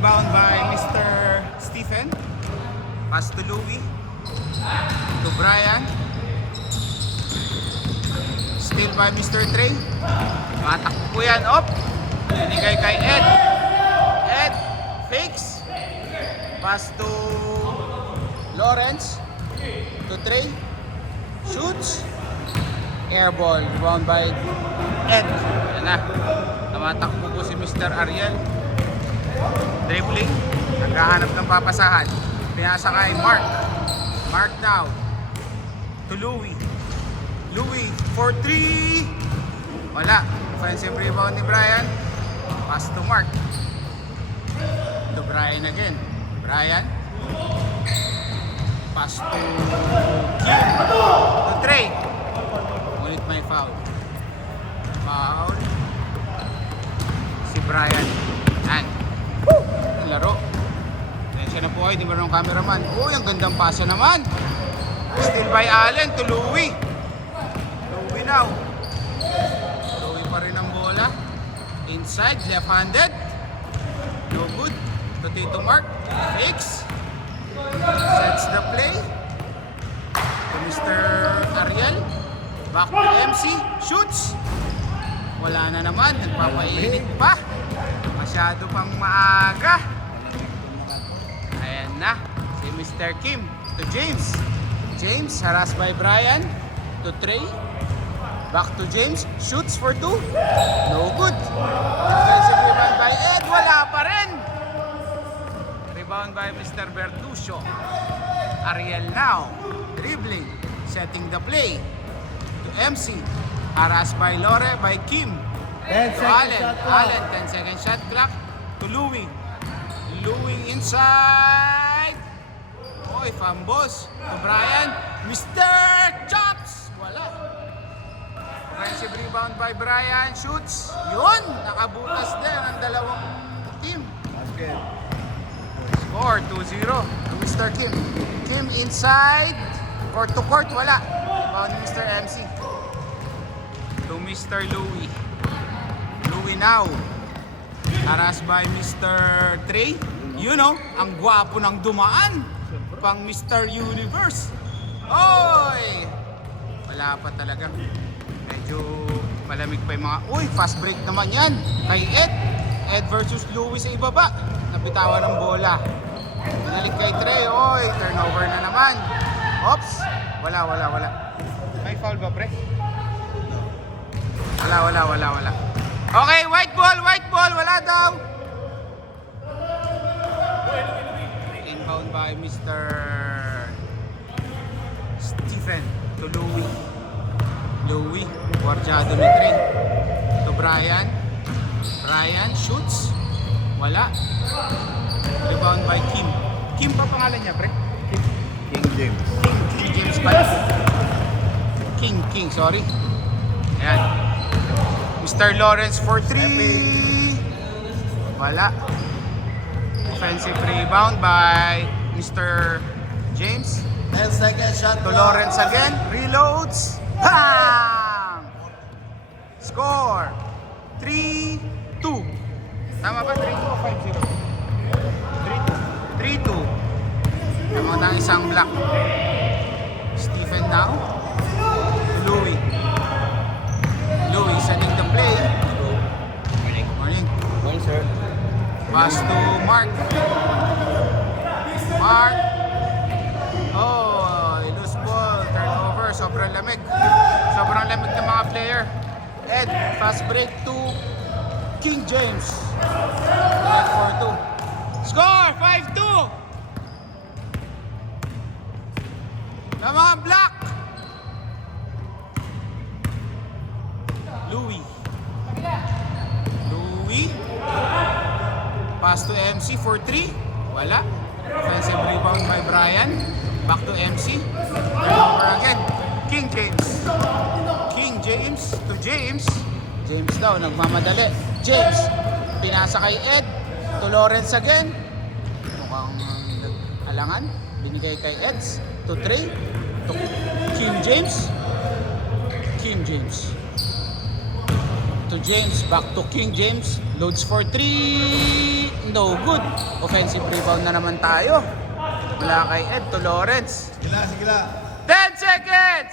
Inbound by Mr. Stephen. Pass to Louie. To Brian. Steal by Mr. Trey. Matakbo po yan. Op! Binigay kay Ed. Ed. Fakes. Pass to Lawrence. To Trey. Shoots. Air ball. Rebound by Ed. Yan na. Tumatakbo po si Mr. Ariel. Dribbling. Naghahanap ng papasahan. Pinasa kay Mark. Mark now. To Louie. Louie for 3. Wala. Offensive rebound ni Brian. Pass to Mark. To Brian again. Brian. Pass to Kim. To Trey. Ngunit may foul. Foul. Si Brian. Yan. Laro. Tensya na po kayo. Di ba ng cameraman? Uy, ang gandang pasa naman. Still by Allen to Louie. Louie now. Louie pa rin ang bola. Inside, left-handed. No good. To Tito Mark. Fakes. Sets the play. To Mr. Ariel. Back to MC. Shoots. Wala na naman. Nagpapainit pa. Masyado pang maaga. Ayan na. Si Mr. Kim. To James. James harassed by Brian. To Trey. Back to James. Shoots for 2. No good. Defensive rebound by Ed. Wala pa rin. Rebound by Mr. Bertuccio. Ariel now. Dribbling. Setting the play. To MC. Harassed by Lore. By Kim. To Allen. Allen. 10-second shot clock. To Louie. Louie inside. Oy, fambos. To Brian. Mr. Chops. Wala. Offensive rebound by Brian. Shoots. Yun. Nakabutas din ang dalawang team. Score 2-0 to Mr. Kim. Kim inside. Court to court. Wala. Rebound ni Mr. MC. To Mr. Louie. Louie now. Harassed by Mr. Trey. You know, ang gwapo ng dumaan. Pang Mr. Universe. Oy! Wala pa talaga. Medyo malamig pa yung mga... Uy, fast break naman yan. Kay Ed. Ed versus Louie sa ibaba. Nabitawan ng bola. Binalik kay Trey. Oy, turnover na naman. Oops. Wala. May foul ba, pre? Wala. Okay, white ball. Wala daw. Inbound by Mr. Stephen to Louie. Louie, guardiado ni Trey. To Brian. Brian shoots. Wala. Rebound by Kim. Kim pa pangalan niya, pre? King James. King James pala. King, sorry. Ayan. Mr. Lawrence for 3. Wala. Offensive rebound by Mr. James. 10-second shot To Lawrence again. Reloads. Bam! Score. 3-2. Tama ba? 3-2 o 5-0? 3-2. Tama na isang block. Stephen now. Louie. Louie sending the play. Morning. Morning, sir. Pass to Mark. Mark. Oh, loose ball. Turnover. Sobrang lamig ng mga player. Ed, fast break to King James. Ed for 2. Score! 5-2! Na mga block! Louie. Pass to MC for 3. Wala. Offensive rebound by Brian. Back to MC. Turnover again. King James to James. James daw, nagmamadali. James. Pinasa kay Ed. To Lawrence again. Mukhang halangan. Binigay kay Eds. To Trey. To King James. to James. Back to King James. Loads for 3. No good. Offensive rebound na naman tayo. Mula kay Ed to Lawrence. Sige lang, sige lang. 10 seconds!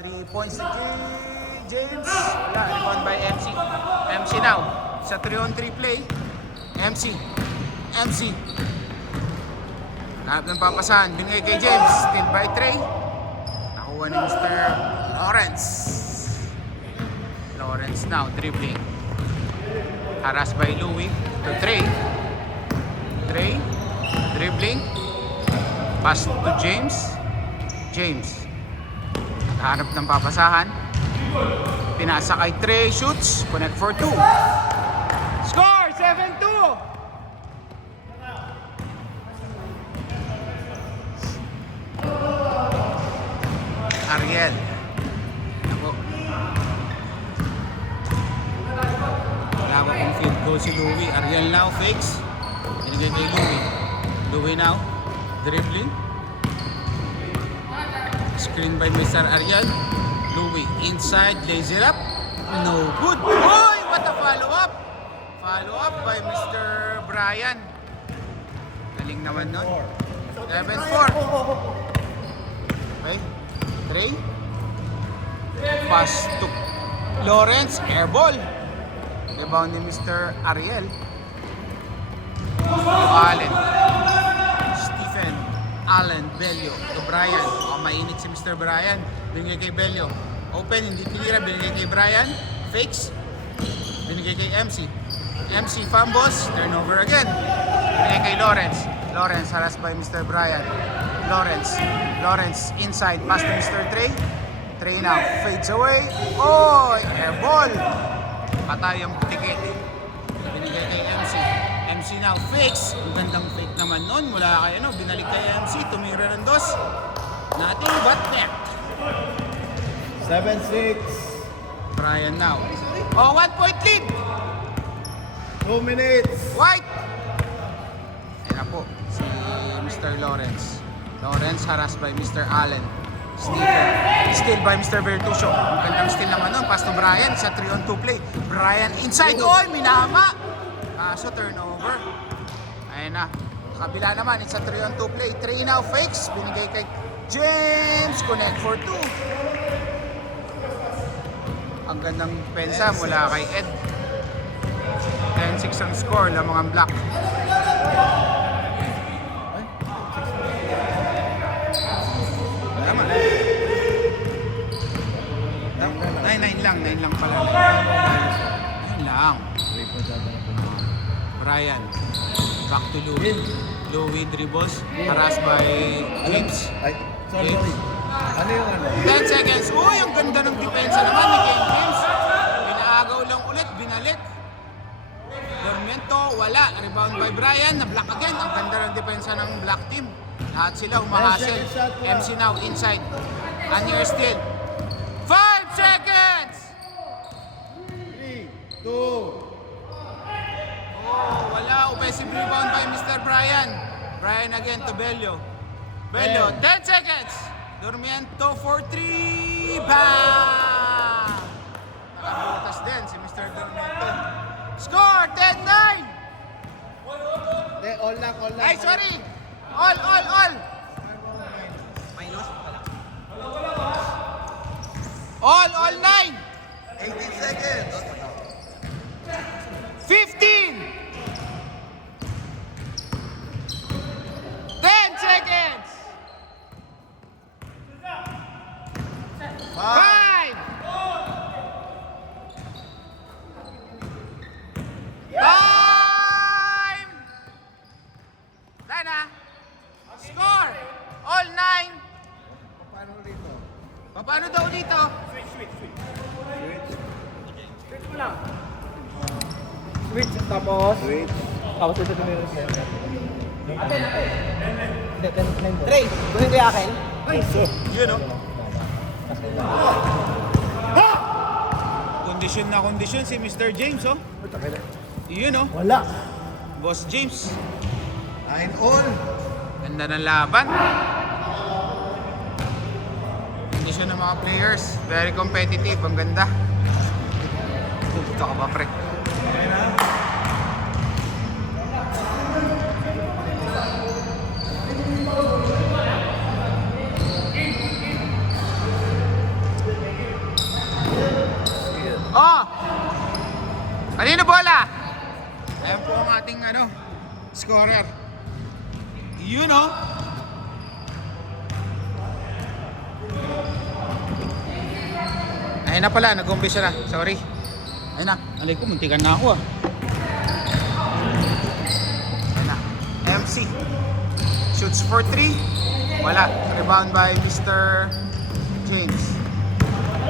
3 points to James. Wala. Rebound by MC. MC now. Sa 3-on-3 play. MC. MC. Hanap ng papasahan. Binigay kay James. Still by Trey. Nakuha ni Mr. Lawrence. Lawrence now. Dribbling. Harass by Louie. To Trey. Trey. Dribbling. Pass to James. James. Hanap ng papasahan. Pinasa kay Trey. Shoots. Connect for 2. Score! 7-2! Ariel. Ako. Wala pa pong field goal si Louie. Ariel now fakes. Binigay kay Louie. Louie now. Dribbling. Screen by Mr. Ariel. Louie inside. Lays it up. No good. Oy! What a follow-up! Follow-up by Mr. Brian. Galing naman nun. 7-4. Okay. Trey. Pass to Lawrence. Airball. Rebound ni Mr. Ariel. Allen. Stephen. Allen. Bello. To Brian. Mainit si Mr. Brian. Binigay kay Bello. Open. Hindi tinira. Binigay kay Brian. Fakes. Binigay kay MC. MC fumbles. Turnover again. Binigay kay Lawrence. Lawrence harassed by Mr. Brian. Lawrence. Lawrence inside. Pass to Mr. Trey. Trey now. Fades away. Oh! Airball. Patay ang ticket. Binigay kay MC. MC now. Fakes. Ang gandang fake naman nun. Mula kay binalik kay MC. Tumira ng dos. Nothing but net. 7-6. Brian now. Oh, 1 point lead. 2 minutes. White. Ayan na po. Si Mr. Lawrence. Lawrence harassed by Mr. Allen. Stephen. Steal by Mr. Bertuccio. Ang gandang steal naman nun. Pass to Brian sa 3-on-2 play. Brian inside. Oy, minama. Kaso turnover. Ayan na. Kabila naman. It's a 3-on-2 play. Trey now fakes. Binigay kay James. Connect for 2. Ang gandang pensa mula kay Ed. 10-6 ang score ng mga Black. Tama. 9 lang pala. 9 lang. Brian. Back to Louie. Louie dribbles. Harassed by James. Ay, sorry. James. Ano yung ano? 10 seconds. Uy, ang ganda ng depensa naman ni King James. Pinaagaw lang ulit. Binalik. Dormiento, wala. Rebound by Brian. Na-block again. Ang ganda ng depensa ng Black team. Lahat sila humahasel. MC now inside. Anier still. 5 seconds! 3, 2. Oh, wala. Offensive rebound by Mr. Brian. Brian again to Bello. Bello, 10 seconds! Dormiento for 3. Bang! Nakabutas din si Mr. Dormiento. Score! 10-9! All lang. Ay, sorry! All! All 9! 18 seconds. 15! 10 seconds! 5! Time! Dahil na! Score! All 9! Paano dito? Paano daw dito? Switch, tapos Switch. ito meron siya. Hindi, ganun mo. Trey, gusto ko yung akin? Yun o. Kondisyon si Mr. James oh. Yun oh. Wala. Boss James. 9 all. Ganda ng laban. Kondisyon ng mga players. Very competitive. Ang ganda. Puta ka ba, pre? Oh! Kanino bola? Ayan po ang ating scorer. Yun oh! Ayun na pala, nag-umpisa na. Sorry. Ayun na. Alay ko, muntikan na ako ah. Ayun na. MC. Shoots for 3. Wala. Rebound by Mr. James.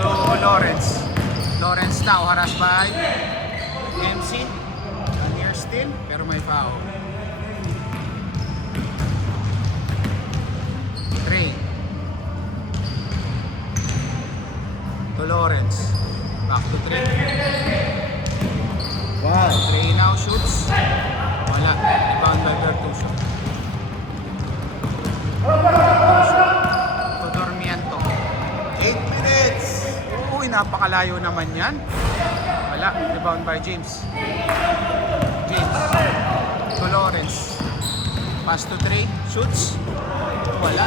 To Lawrence. Lawrence now harassed by MC. Near still, pero may foul. 3. To Lawrence. Back to 3. 3 now shoots. Wala. Rebound by Bertuccio. To Dormiento. 8 minutes. Uy, napakalayo naman yan. Wala. Rebound by James. James. To Lawrence. Pass to 3. Shoots. Wala.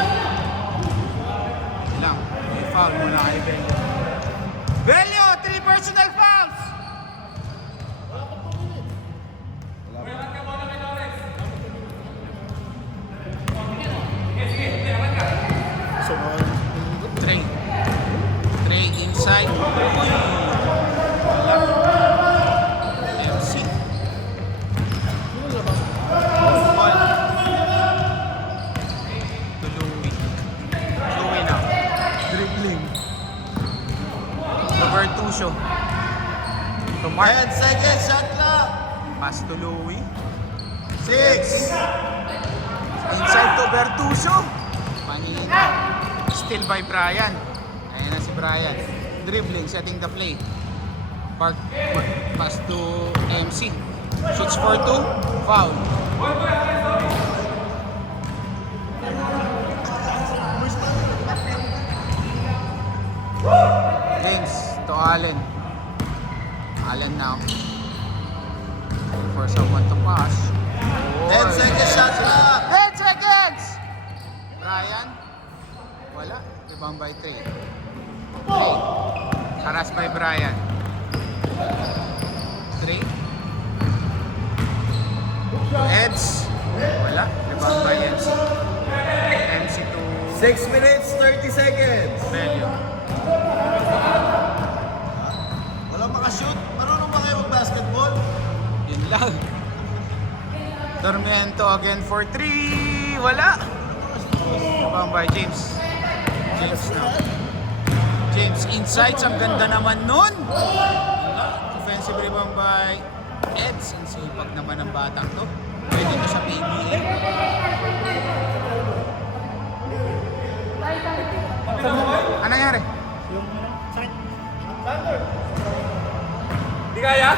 Ilang. May foul mula kay Bello. Bello! 3 personal fouls! Trey. Trey inside. Uy! Wala. MC. Ball. To Louie. Louie now. Dribbling. To Bertuccio. To Mark. 10 seconds, shot clock. Pass to Louie. 6. Inside to Bertuccio. Panina. Still by Brian. Ayan na si Brian. Dribbling, setting the play. Pass to MC. Shoots for 2. Foul. James to Allen. Allen now. For someone to pass. 10 seconds, shot clock. 10 seconds! Brian. Wala. Rebound by 3. Harass by Brian. 3. Heads. Wala. Rebound by MC. MC to 6 minutes, 30 seconds. Bello. Walang makashoot. Marunong ba kayo mag-basketball? Yun lang. Dormiento again for 3. Wala. Rebound by James. James now. James inside. Ang ganda naman nun. Offensive rebound by Eds. Ang sipag naman ng batang to. Pwede to sa PBA. Ano nangyari? Hindi kaya?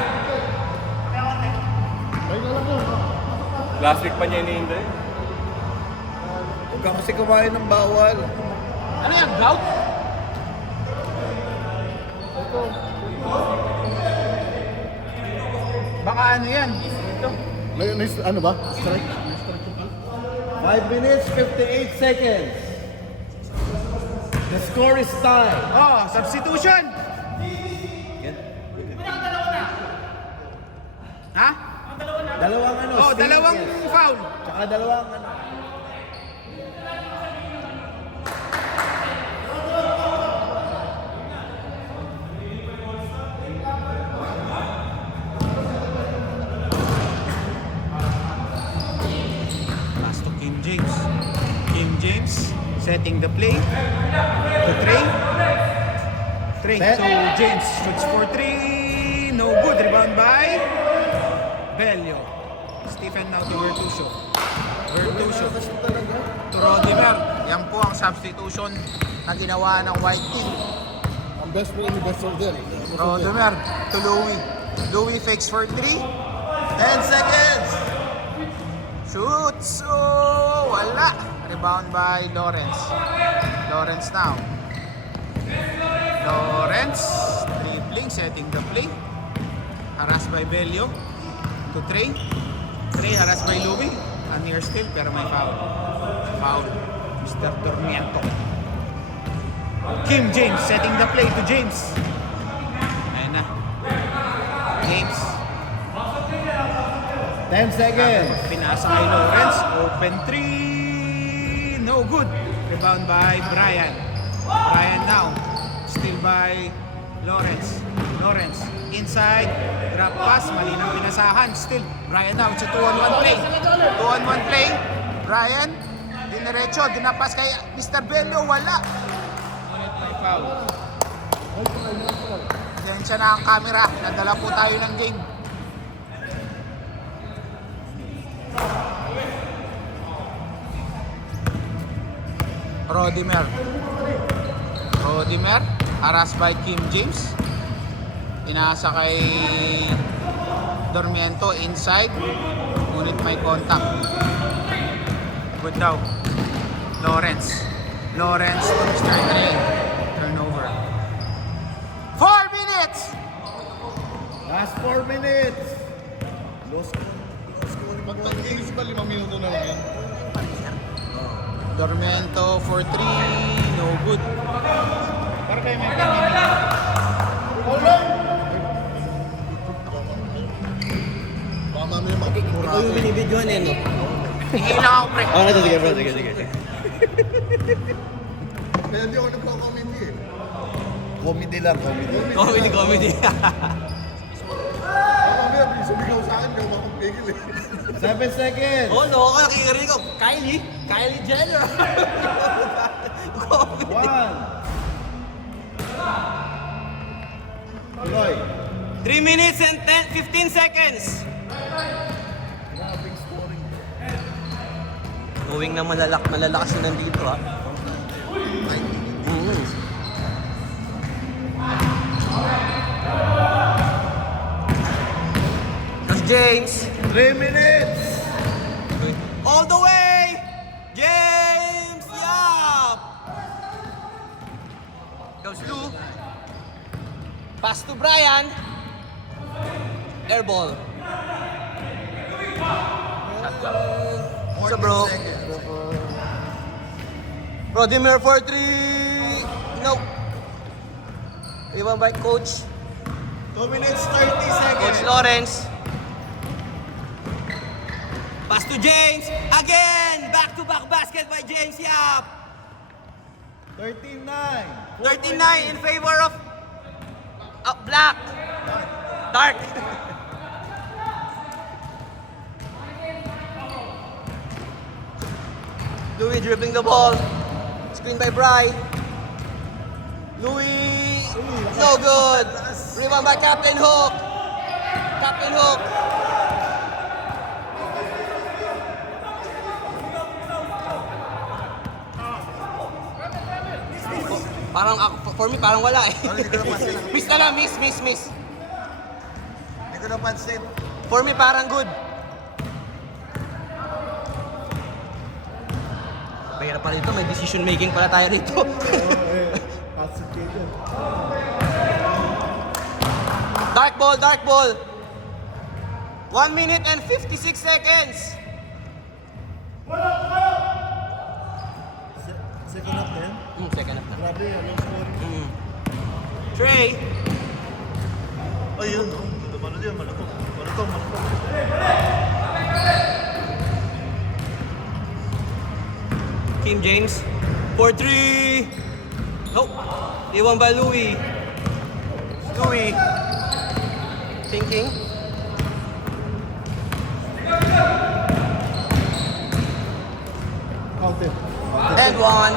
Last week pa niya iniintay. Huwag ka kasi kumain ng bawal. Ano yan? Gout? Baka ano yan? Ito. Ano ba? Strike? 5 minutes, 58 seconds. The score is tied. Oh, substitution! Ha? Dalawang ano? Oh, steal, dalawang yes. foul. Tsaka dalawang ano. Pass to Kim James. Kim James setting the play. To Trey. Trey Set. to James. Shoots for 3. No good. Rebound by Bello. Stephen now to Bertuccio. Bertuccio. To Rodimer. Yan po ang substitution na ginawa ng White Team. Ang best mo yung best of them. Rodimer to Louie. Louie fakes for 3. 10 seconds. Shoots! Oh, wala! Rebound by Lawrence. Lawrence now. Lawrence dribbling, setting the play. harassed by Belio. To Trey. Trey harassed by Louie. A near steal pero may foul. Foul. Mr. Dormiento. Kim James setting the play to James. Ayan na. James. 10 seconds. Pinasa kay Lawrence. Open 3. No good. Rebound by Brian. Brian now. Still by Lawrence. Lawrence. Inside. Drop pass. Mali ng pinasahan. Still. Brian now. It's a 2-on-1 play. 2-on-1 play. Brian. Dinerecho. Dinapas kay Mr. Bello. Wala. Ngunit may foul. Sensya na ang camera. Nadala po tayo ng game. Rodimer. Rodimer, harassed by Kim James. Inaasa kay Dormiento inside. Ngunit may contact. Good daw. Lawrence. Lawrence to Mr. Trey. Turnover. 4 minutes! Last 4 minutes. Pag nag-games ba 5 minuto na lang yun? Dormiento for 3. No good. Para kayo may pamimili. Baka mamaya magpura. Ito yung binibidyohan eh, no? Hingi lang ako, pre. Oh, sige bro, sige. Kaya hindi ako nagpa-comment eh. Comedy lang, comedy. Comedy. Baka mamaya sumigaw sa akin, hindi ako makapigil eh. 7 seconds. Oh, no, ako nakikarinig ko. Kylie Jenner. 1. Tuloy. 3 minutes and 15 seconds. Grabing scoring. Knowing na malalakas yun nandito, ha? That's James. 3 minutes. All the way! James Yap! Goes Lou. Pass to Brian. Air ball. So bro. Rodimer for 3. No. Iwan by coach. 2 minutes, 30 seconds. Coach Lawrence. Pass to James. Again. Back-to-back basket by James Yap. 39. 39 in favor of black. Dark. Louis dribbling the ball. Screen by Bry. Louis. No good. Rebound by Captain Hook. Captain Hook. Parang for me parang wala eh. Hindi ko napansin. Miss na lang, miss. Hindi ko napansin. For me parang good. Mahirap pa rito, may decision making pala tayo rito. Dark ball. 1 minute and 56 seconds. Second up din. Second half na. Grabe, walang scoring. Trey. Ayun, no? Ano din, malakot. Malakot. Kim James. For 3. Nope. Iwan by Louis. Louis. Thinking. Counted. And 1.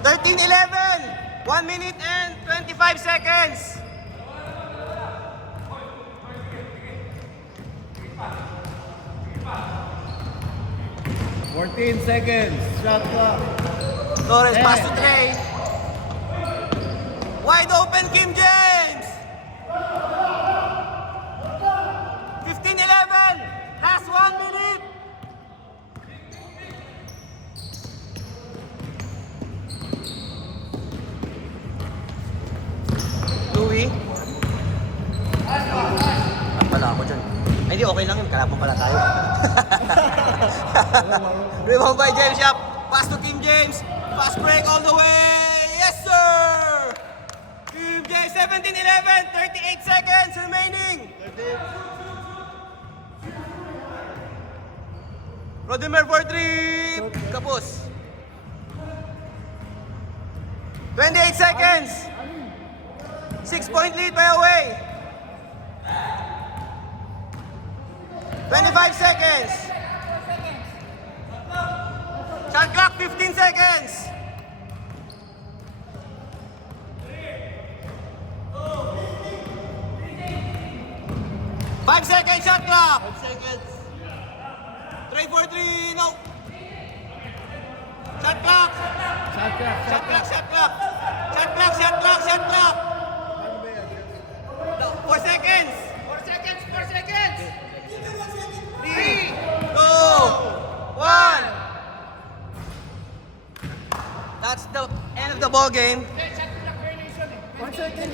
13-11. 1 minute and 25 seconds. Fourteen seconds. Shot clock. Torres pass to Trey. Wide open Kim James. 15-11. Last 1 minute. Louis. Hindi, okay lang yun. Kalaban pala tayo. Rebound by James Yap. Pass to Team James. Fast break all the way. Yes, sir! Team James, 17-11. 38 seconds remaining. Rodimer for 3. Kapos. 28 seconds. 6-point lead by away. 25 seconds. Shot clock, 15 seconds. Five seconds shot clock. 5 seconds. 3 for 3, no. Shot clock. Shot clock, shot clock. Shot clock, shot clock, shot clock. 4 seconds. 4 seconds, 4 seconds. 3, 2, 1. That's the end of the ball game.